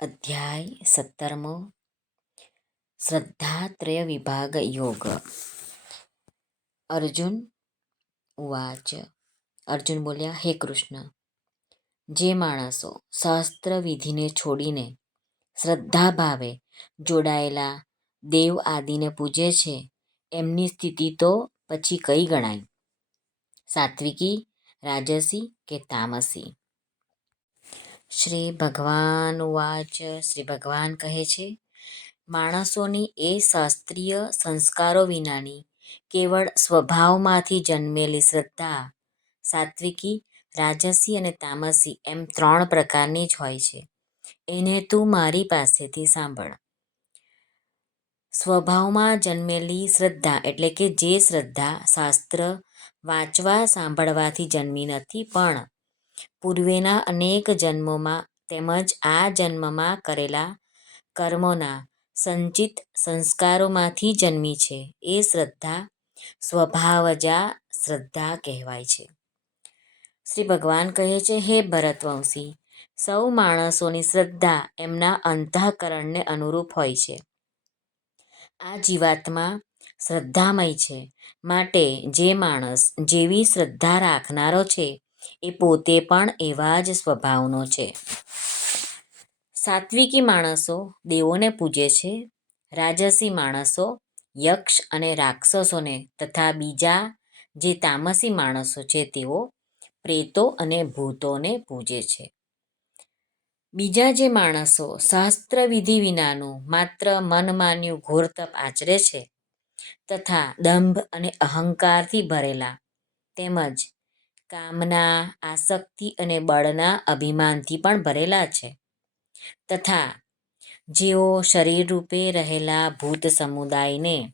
અધ્યાય સત્તરમો. શ્રદ્ધાત્રય વિભાગ યોગ. અર્જુન ઉવાચ. અર્જુન બોલ્યા, હે કૃષ્ણ, જે માણસો શાસ્ત્ર વિધિને છોડીને શ્રદ્ધાભાવે જોડાયેલા દેવ આદિને પૂજે છે, એમની સ્થિતિ તો પછી કઈ ગણાય? સાત્વિકી, રાજસી કે તામસી? શ્રી ભગવાન ઉવાચ, શ્રી ભગવાન કહે છે, માણસોની એ શાસ્ત્રીય સંસ્કારો વિનાની કેવળ સ્વભાવમાંથી જન્મેલી શ્રદ્ધા, સાત્વિકી, રાજસી અને તામસી એમ ત્રણ પ્રકારની જ હોય છે. એને તું મારી પાસેથી સાંભળ. સ્વભાવમાં જન્મેલી શ્રદ્ધા એટલે કે જે શ્રદ્ધા શાસ્ત્ર વાંચવા, સાંભળવાથી જન્મી નથી પણ પૂર્વેના અનેક જન્મોમાં તેમજ આ જન્મમાં કરેલા કર્મોના સંચિત સંસ્કારોમાંથી જન્મી છે. એ શ્રદ્ધા સ્વભાવજા શ્રદ્ધા કહેવાય છે. શ્રી ભગવાન કહે છે, હે ભરતવંશી, સૌ માણસોની શ્રદ્ધા એમના અંતઃકરણને અનુરૂપ હોય છે. આ જીવાત્મા શ્રદ્ધામય છે. માટે જે માણસ જેવી શ્રદ્ધા રાખનારો છે એ પોતે પણ એવા જ સ્વભાવનો છે. સાત્વિકી માણસો દેવોને પૂજે છે. રાજસી માણસો, યક્ષ અને રાક્ષસોને તથા બીજા જે તામસી માણસો છે તેઓ પ્રેતો અને ભૂતોને પૂજે છે. બીજા જે માણસો શાસ્ત્ર વિધિ વિનાનું માત્ર મનમાન્યું ઘોર તપ આચરે છે તથા દંભ અને અહંકારથી ભરેલા તેમજ કામના, આસક્તિ અને બળના અભિમાનથી પણ ભરેલા છે. તથા, જેઓ શરીરરૂપે રહેલા ભૂત સમુદાયને,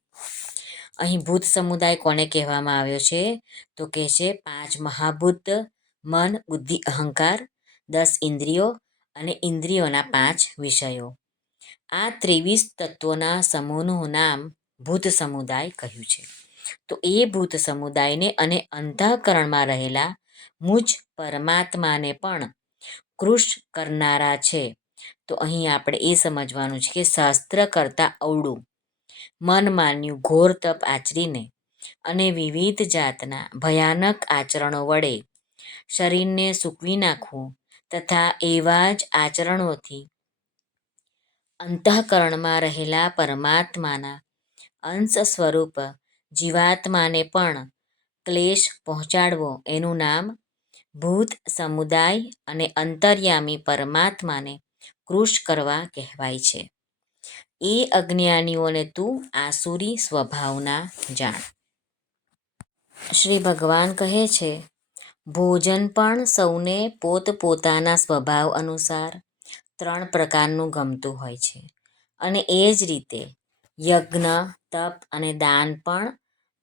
અહીં ભૂત સમુદાય કોને કહેવામાં આવ્યો છે? તો કહે છે પાંચ મહાભૂત, મન, બુદ્ધિ, અહંકાર, દસ ઇન્દ્રિયો અને ઇન્દ્રિયોના પાંચ વિષયો. આ ત્રેવીસ તત્વોના સમૂહનું નામ ભૂત સમુદાય કહ્યું છે. તો એ ભૂત સમુદાયને અને અંતઃકરણમાં રહેલા મુજ પરમાત્માને પણ કૃષ કરનારા છે. તો અહીં આપણે એ સમજવાનું છે કે શાસ્ત્ર કરતાં અવળું, મનમાન્યું ઘોર તપ આચરીને અને વિવિધ જાતના ભયાનક આચરણો વડે શરીરને સૂકવી નાખવું તથા એવા જ આચરણોથી અંતઃકરણમાં રહેલા પરમાત્માના અંશ સ્વરૂપ જીવાત્માને પણ ક્લેશ પહોંચાડવો. એનું નામ ભૂત સમુદાય અને અંતર્યામી પરમાત્માને કૃશ કરવા કહેવાય છે. એ અજ્ઞાનીઓને તું આસુરી સ્વભાવના જાણ. શ્રી ભગવાન કહે છે, ભોજન પણ સૌને પોતપોતાના સ્વભાવ અનુસાર ત્રણ પ્રકારનું ગમતું હોય છે. અને એ જ રીતે યજ્ઞ, તપ અને દાન પણ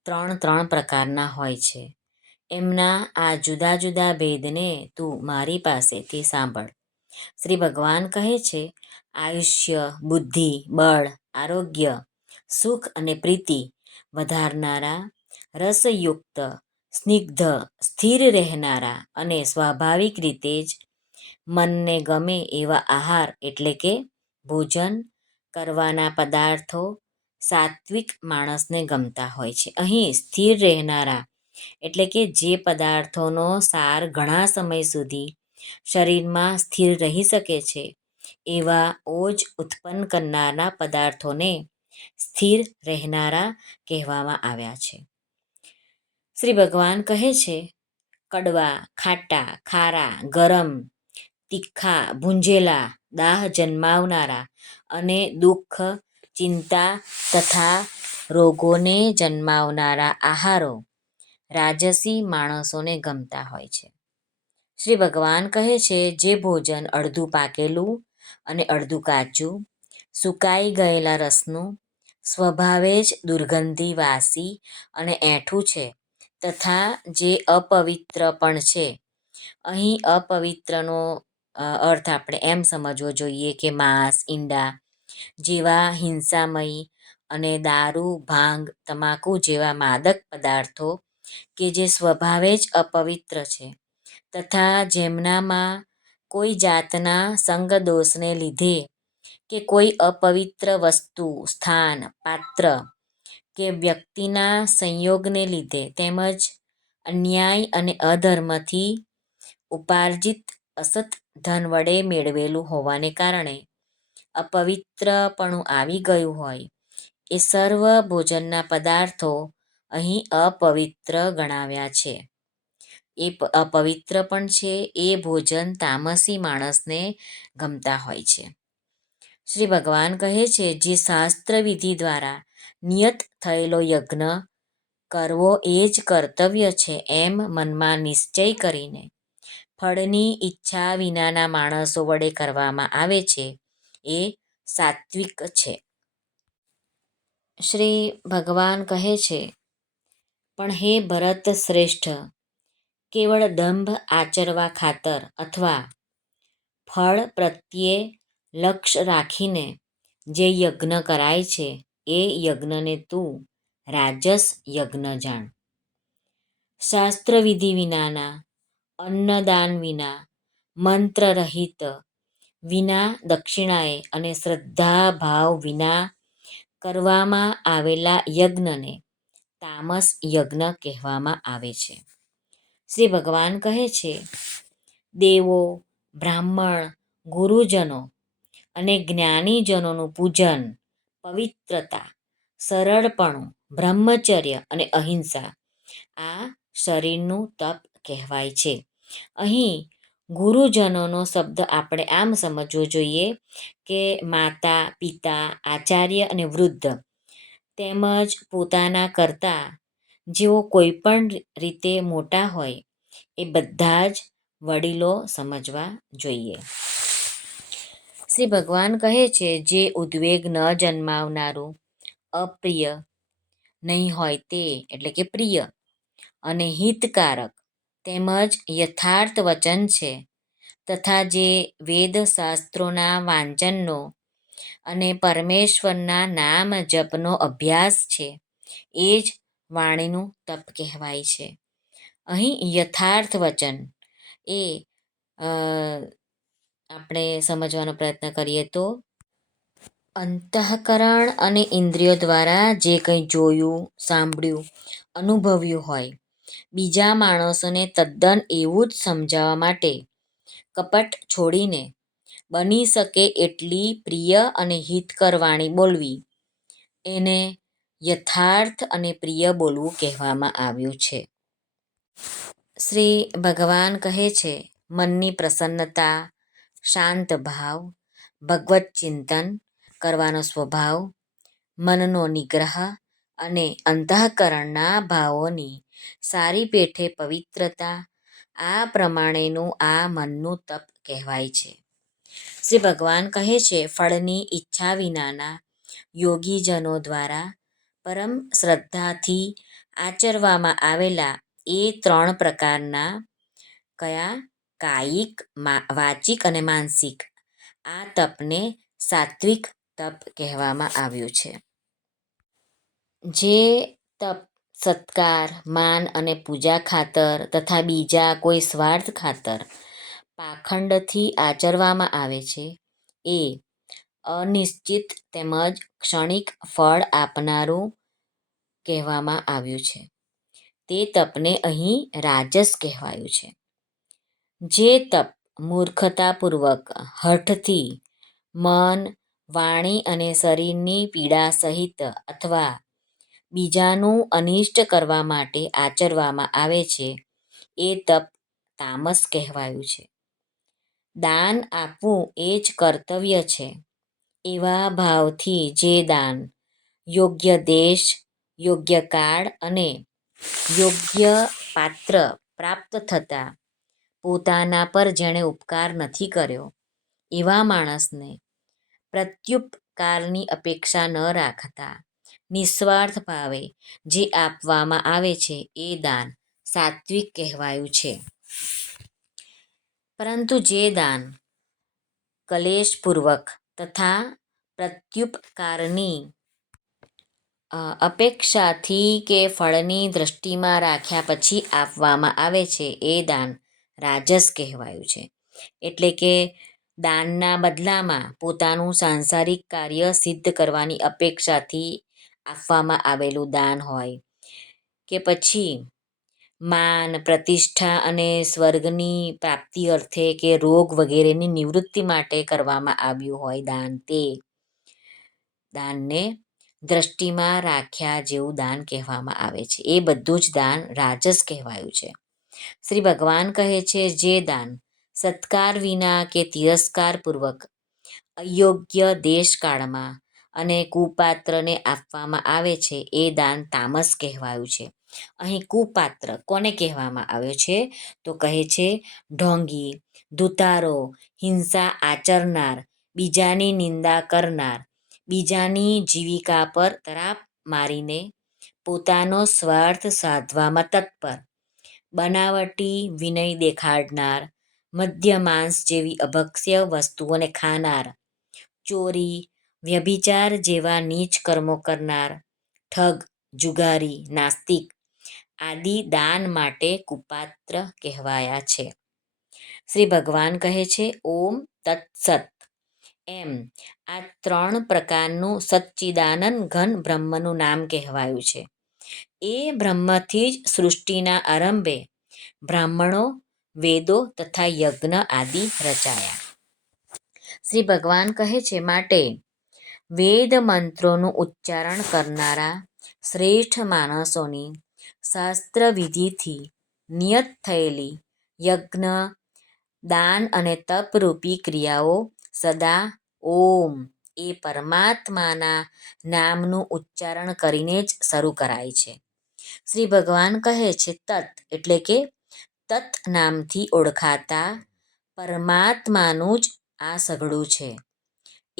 ત્રણ ત્રણ પ્રકારના હોય છે. એમના આ જુદા જુદા ભેદને તું મારી પાસેથી સાંભળ. શ્રી ભગવાન કહે છે, આયુષ્ય, બુદ્ધિ, બળ, આરોગ્ય, સુખ અને પ્રીતિ વધારનારા, રસયુક્ત, સ્નિગ્ધ, સ્થિર રહેનારા અને સ્વાભાવિક રીતે જ મનને ગમે એવા આહાર એટલે કે ભોજન કરવાના પદાર્થો સાત્વિક માણસને ગમતા હોય છે. અહીં સ્થિર રહેનારા એટલે કે જે પદાર્થોનો સાર ઘણા સમય સુધી શરીરમાં સ્થિર રહી શકે છે, એવા ઓજ ઉત્પન્ન કરનારા પદાર્થોને સ્થિર રહેનારા કહેવામાં આવ્યા છે. શ્રી ભગવાન કહે છે, કડવા, ખાટા, ખારા, ગરમ, તીખા, ભૂંજેલા, દાહ જન્માવનારા અને દુઃખ ચિંતા તથા રોગોને જન્માવનારા આહારો રાજસી માણસોને ગમતા હોય છે. શ્રી ભગવાન કહે છે, જે ભોજન અડધું પાકેલું અને અડધું કાચું, સુકાઈ ગયેલા રસનું, સ્વભાવે જ દુર્ગંધી વાસી અને એઠું છે, તથા જે અપવિત્ર પણ છે. અહીં અપવિત્રનો અર્થ આપણે એમ સમજવો જોઈએ કે માંસ, ઈંડા જેવા હિંસામયી અને દારૂ, ભાંગ, તમાકુ જેવા માદક પદાર્થો કે જે સ્વભાવે જ અપવિત્ર છે તથા જેમનામાં કોઈ જાતના સંગદોષને લીધે કે કોઈ અપવિત્ર વસ્તુ, સ્થાન, પાત્ર કે વ્યક્તિના સંયોગને લીધે તેમજ અન્યાય અને અધર્મથી ઉપાર્જિત અસત ધન વડે મેળવેલું હોવાને કારણે અપવિત્રપણું આવી ગયું હોય. એ સર્વ ભોજનના પદાર્થો અહીં અપવિત્ર ગણાવ્યા છે. એ અપવિત્ર પણ છે, એ ભોજન તામસી માણસને ગમતા હોય છે. શ્રી ભગવાન કહે છે, જે શાસ્ત્ર વિધિ દ્વારા નિયત થયેલો યજ્ઞ કરવો એ જ કર્તવ્ય છે એમ મનમાં નિશ્ચય કરીને ફળની ઈચ્છા વિનાના માણસો વડે કરવામાં આવે છે. એ સાત્વિક છે. શ્રી ભગવાન કહે છે, પણ હે ભરત શ્રેષ્ઠ, કેવળ દંભ આચરવા ખાતર અથવા ફળ પ્રત્યે લક્ષ રાખીને જે યજ્ઞ કરાય છે, એ યજ્ઞને તું રાજસ યજ્ઞ જાણ. શાસ્ત્રવિધિ વિનાના, અન્નદાન વિના મંત્રરહિત વિના દક્ષિણાએ અને શ્રદ્ધાભાવ વિના કરવામાં આવેલા યજ્ઞને તામસ યજ્ઞ કહેવામાં આવે છે. શ્રી ભગવાન કહે છે, દેવો, બ્રાહ્મણ, ગુરુજનો અને જ્ઞાનીજનોનું પૂજન, પવિત્રતા, સરળપણું, બ્રહ્મચર્ય અને અહિંસા આ શરીરનું તપ કહેવાય છે. અહીં ગુરુજનોનો શબ્દ આપણે આમ સમજવો જોઈએ કે માતા, પિતા, આચાર્ય અને વૃદ્ધ તેમજ પોતાના કરતાં જેઓ કોઈ પણ રીતે મોટા હોય એ બધા જ વડીલો સમજવા જોઈએ. શ્રી ભગવાન કહે છે, જે ઉદ્વેગ ન જન્માવનારું, અપ્રિય નહીં હોય તે, એટલે કે પ્રિય અને હિતકારક તેમજ યથાર્થ વચન છે તથા જે વેદ શાસ્ત્રોના વાંચનનો અને પરમેશ્વરના નામ જપનો અભ્યાસ છે, એ જ વાણીનું તપ કહેવાય છે. અહીં યથાર્થ વચન એ આપણે સમજવાનો પ્રયત્ન કરીએ તો, અંતઃકરણ અને ઇન્દ્રિયો દ્વારા જે કંઈ જોયું, સાંભળ્યું, અનુભવ્યું હોય બીજા માણસોને તદ્દન એવું જ સમજાવવા માટે કપટ છોડીને બની શકે એટલી પ્રિય અને હિતકર વાણી બોલવી. એને યથાર્થ અને પ્રિય બોલવું કહેવામાં આવ્યું છે. શ્રી ભગવાન કહે છે, મનની પ્રસન્નતા, શાંત ભાવ, ભગવત ચિંતન કરવાનો સ્વભાવ, મનનો નિગ્રહ અને અંતઃકરણના ભાવોની સારી પેઠે પવિત્રતા, આ પ્રમાણેનું આ મનનું તપ કહેવાય છે. શ્રી ભગવાન કહે છે, ફળની ઈચ્છા વિનાના યોગીજનો દ્વારા પરમ શ્રદ્ધાથી આચરવામાં આવેલા એ ત્રણ પ્રકારના કયા? કાયિક વાચિક અને માનસિક. આ તપને સાત્વિક તપ કહેવામાં આવ્યું છે. જે તપ, સત્કાર, માન અને પૂજા ખાતર તથા બીજા કોઈ સ્વાર્થ ખાતર પાખંડથી આચરવામાં આવે છે. એ. અનિશ્ચિત તેમજ ક્ષણિક ફળ આપનારું કહેવામાં આવ્યું છે. તે તપને અહીં રાજસ કહેવાયું છે. જે તપ મૂર્ખતાપૂર્વક હઠથી મન, વાણી અને શરીરની પીડા સહિત અથવા બીજાનું અનિષ્ટ કરવા માટે આચરવામાં આવે છે, એ તપ તામસ કહેવાયું છે. દાન આપવું એ જ કર્તવ્ય છે. એવા ભાવથી જે દાન યોગ્ય દેશ, યોગ્ય કાળ અને યોગ્ય પાત્ર પ્રાપ્ત થતાં પોતાના પર જેણે ઉપકાર નથી કર્યો, એવા માણસને પ્રત્યુપકારની અપેક્ષા ન રાખતા નિસ્વાર્થ ભાવે જે આપવામાં આવે છે એ દાન સાત્વિક કહેવાયું છે. પરંતુ જે દાન કલેશપૂર્વક તથા પ્રત્યુપકારની અપેક્ષાથી કે ફળની દૃષ્ટિમાં રાખ્યા પછી આપવામાં આવે છે એ દાન રાજસ કહેવાયું છે. એટલે કે દાનના બદલામાં પોતાનું સાંસારિક કાર્ય સિદ્ધ કરવાની અપેક્ષાથી આપવામાં આવેલું દાન હોય. કે પછી માન, પ્રતિષ્ઠા અને સ્વર્ગની પ્રાપ્તિ અર્થે કે રોગ વગેરેની નિવૃત્તિ માટે કરવામાં આવ્યું હોય દાન તે. દાનને દ્રષ્ટિમાં રાખ્યા જેવું દાન કહેવામાં આવે છે. એ બધું જ દાન રાજસ કહેવાયું છે. શ્રી ભગવાન કહે છે, જે દાન સત્કાર વિના કે તિરસ્કારપૂર્વક અયોગ્ય દેશકાળમાં અને કુપાત્રને આપવામાં આવે છે એ દાન તામસ કહેવાયું છે. અહીં કુપાત્ર કોને કહેવામાં આવ્યો છે? તો કહે છે, ઢોંગી ધુતારો હિંસા આચરનાર, બીજાની નિંદા કરનાર, બીજાની જીવિકા પર તરાપ મારીને પોતાનો સ્વાર્થ સાધવામાં તત્પર, બનાવટી વિનય દેખાડનાર મધ્ય માંસ જેવી અભક્ષ્ય વસ્તુઓને ખાનાર, ચોરી વ્યભિચાર જેવા નીચ કર્મો કરનાર, ઠગ, જુગારી, નાસ્તિક આદિ દાન માટે કુપાત્ર કહેવાયા છે. શ્રી ભગવાન કહે છે, ઓમ તત્સત. એમ, આ ત્રણ પ્રકારનું સચ્ચિદાનંદ ઘન બ્રહ્મનું નામ કહેવાયું છે. એ બ્રહ્મથી જ સૃષ્ટિના આરંભે બ્રાહ્મણો, વેદો તથા યજ્ઞ આદિ રચાયા. શ્રી ભગવાન કહે છે, માટે વેદ મંત્રોનું ઉચ્ચારણ કરનારા શ્રેષ્ઠ માણસોની શાસ્ત્રવિધિથી નિયત થયેલી યજ્ઞ, દાન અને તપરૂપી ક્રિયાઓ સદા ઓમ એ પરમાત્માના નામનું ઉચ્ચારણ કરીને જ શરૂ કરાય છે. શ્રી ભગવાન કહે છે, તત એટલે કે તત નામથી ઓળખાતા પરમાત્માનું જ આ સઘળું છે.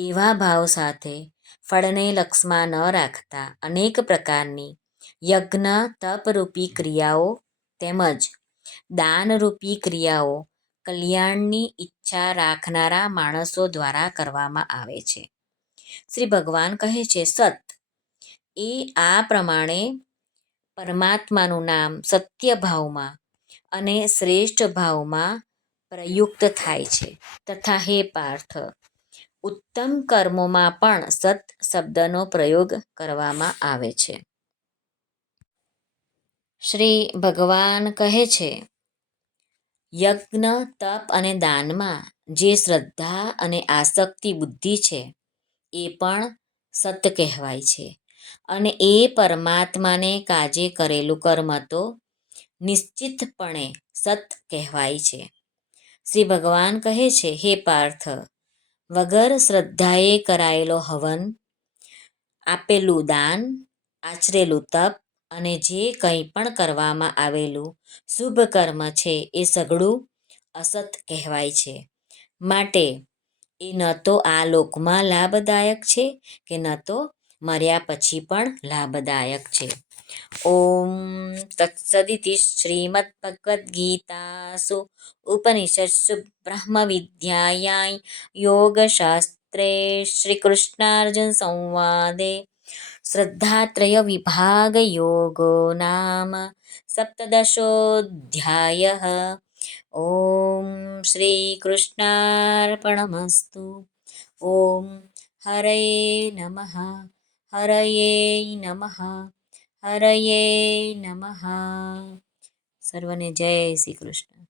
એવા ભાવ સાથે ફળને લક્ષમાં ન રાખતા અનેક પ્રકારની યજ્ઞ, તપરૂપી ક્રિયાઓ તેમજ દાનરૂપી ક્રિયાઓ કલ્યાણની ઈચ્છા રાખનારા માણસો દ્વારા કરવામાં આવે છે. શ્રી ભગવાન કહે છે, સત, એ આ પ્રમાણે પરમાત્માનું નામ સત્ય ભાવમાં અને શ્રેષ્ઠ ભાવમાં પ્રયુક્ત થાય છે. તથા હે પાર્થ ઉત્તમ કર્મોમાં પણ સત શબ્દનો પ્રયોગ કરવામાં આવે છે. શ્રી ભગવાન કહે છે, યજ્ઞ, તપ અને દાનમાં જે શ્રદ્ધા અને આસક્તિ બુદ્ધિ છે, એ પણ સત કહેવાય છે. અને એ પરમાત્માને કાજે કરેલું કર્મ તો નિશ્ચિતપણે સત કહેવાય છે. શ્રી ભગવાન કહે છે, હે પાર્થ વગર શ્રદ્ધાએ કરાયેલો હવન, આપેલું દાન, આચરેલું તપ અને જે કંઈ પણ કરવામાં આવેલું શુભ કર્મ છે એ સઘળું અસત કહેવાય છે. માટે, એ ન તો આ લોકમાં લાભદાયક છે કે ન તો મર્યા પછી પણ લાભદાયક છે. ઓમ તત્સદિતિ શ્રીમદ્ભગવદ્ગીતાસુ ઉપનિષત્સુ બ્રહ્મવિદ્યાયાં યોગશાસ્ત્રે શ્રીકૃષ્ણાર્જુન સંવાદે શ્રદ્ધાત્રયવિભાગયોગો નામ સપ્તદશોऽધ્યાયः ઓમ શ્રીકૃષ્ણાર્પણમસ્તુ ઓમ હરયે નમઃ હરયે નમઃ હરયે નમઃ. સર્વને જય શ્રી કૃષ્ણ.